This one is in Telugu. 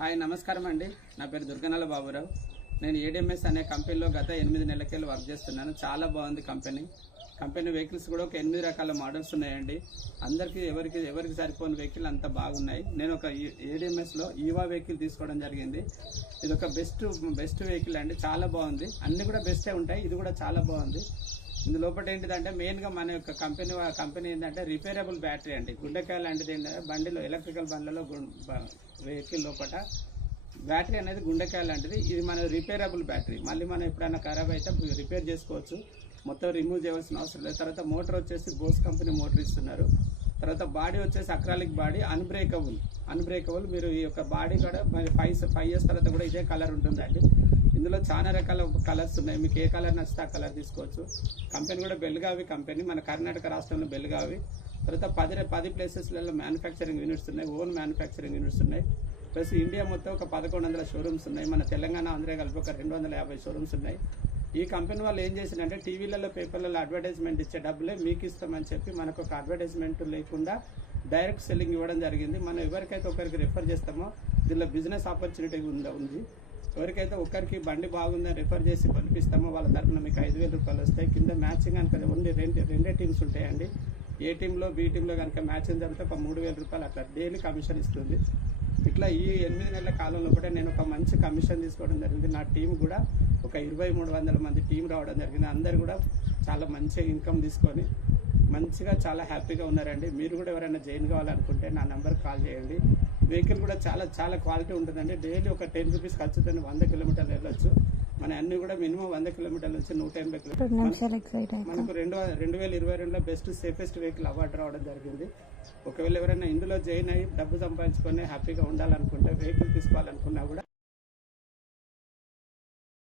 హాయ్ నమస్కారం అండి. నా పేరు దుర్గనాల బాబురావు. నేను ఏడిఎంఎస్ అనే కంపెనీలో గత 8 నెలలకెళ్ళి వర్క్ చేస్తున్నాను. చాలా బాగుంది కంపెనీ వెహికల్స్ కూడా ఒక 8 రకాల మోడల్స్ ఉన్నాయండి. అందరికీ ఎవరికి సరిపోని వెహికల్ అంత బాగున్నాయి. నేను ఒక ఏడిఎంఎస్లో ఈవా వెహికల్ తీసుకోవడం జరిగింది. ఇది ఒక బెస్ట్ వెహికల్ అండి. చాలా బాగుంది. అన్నీ కూడా బెస్టే ఉంటాయి. ఇది కూడా చాలా బాగుంది. ఇందు లోపల ఏంటిదంటే మెయిన్గా మన యొక్క కంపెనీ ఏంటంటే రిపేరబుల్ బ్యాటరీ అండి. గుండెకాయ లాంటిది ఏంటంటే బండిలో ఎలక్ట్రికల్ బండ్లలో వెహికల్ లోపల బ్యాటరీ అనేది గుండెకాయ లాంటిది. ఇది మన రిపేరబుల్ బ్యాటరీ. మళ్ళీ మనం ఎప్పుడైనా ఖరాబ్ అయితే రిపేర్ చేసుకోవచ్చు. మొత్తం రిమూవ్ చేయాల్సిన అవసరం లేదు. తర్వాత మోటార్ వచ్చేసి బోస్ కంపెనీ మోటార్ ఇస్తున్నారు. తర్వాత బాడీ వచ్చేసి అక్రాలిక్ బాడీ, అన్బ్రేకబుల్. మీరు ఈ యొక్క బాడీ కూడా 5 ఇయర్స్ తర్వాత కూడా ఇదే కలర్ ఉంటుందండి. ఇందులో చాలా రకాల కలర్స్ ఉన్నాయి. మీకు ఏ కలర్ నచ్చితే ఆ కలర్ తీసుకోవచ్చు. కంపెనీ కూడా బెల్గావి కంపెనీ, మన కర్ణాటక రాష్ట్రంలో బెల్గావి. తర్వాత 10 ప్లేసెస్లలో మ్యానుఫ్యాక్చరింగ్ యూనిట్స్ ఉన్నాయి, ఓన్ మ్యానుఫ్యాక్చరింగ్ యూనిట్స్ ఉన్నాయి. ప్లస్ ఇండియా మొత్తం ఒక 1100 షోరూమ్స్ ఉన్నాయి. మన తెలంగాణ ఆంధ్ర కలిపి ఒక 250 షోరూమ్స్ ఉన్నాయి. ఈ కంపెనీ వాళ్ళు ఏం చేసిందంటే టీవీలలో పేపర్లలో అడ్వర్టైజ్మెంట్ ఇచ్చే డబ్బులే మీకు ఇస్తామని చెప్పి మనకు ఒక అడ్వర్టైజ్మెంట్ లేకుండా డైరెక్ట్ సెల్లింగ్ ఇవ్వడం జరిగింది. మనం ఎవరికైతే ఒకరికి రిఫర్ చేస్తామో దీనిలో బిజినెస్ ఆపర్చునిటీ ఉంది. ఎవరికైతే ఒకరికి బండి బాగుందని రిఫర్ చేసి పంపిస్తామో వాళ్ళ తరఫున మీకు 5,000 రూపాయలు వస్తాయి. కింద మ్యాచింగ్ కనుక ఓన్లీ రెండే టీమ్స్ ఉంటాయండి. ఏ టీంలో బి టీంలో కనుక మ్యాచింగ్ జరిగితే ఒక 3,000 రూపాయలు అట్లా డైలీ కమిషన్ ఇస్తుంది. ఇట్లా ఈ 8 నెలల కాలంలో కూడా నేను ఒక మంచి కమిషన్ తీసుకోవడం జరిగింది. నా టీం కూడా ఒక 2,300 మంది టీం రావడం జరిగింది. అందరు కూడా చాలా మంచిగా ఇన్కమ్ తీసుకొని మంచిగా చాలా హ్యాపీగా ఉన్నారండి. మీరు కూడా ఎవరైనా జాయిన్ కావాలనుకుంటే నా నెంబర్కి కాల్ చేయండి. వెహికల్ కూడా చాలా క్వాలిటీ ఉంటుందండి. డైలీ ఒక 10 రూపీస్ ఖర్చుతో 100 కిలోమీటర్లు వెళ్ళొచ్చు. మన అన్ని కూడా మినిమం 100 కిలోమీటర్ల నుంచి 180 కిలోమీటర్లు. మనకు 2022లో బెస్ట్ సేఫెస్ట్ వెహికల్ అవార్డు రావడం జరిగింది. ఒకవేళ ఎవరైనా ఇందులో జాయిన్ అయ్యి డబ్బు సంపాదించుకొని హ్యాపీగా ఉండాలనుకుంటే వెహికల్ తీసుకోవాలనుకున్నా కూడా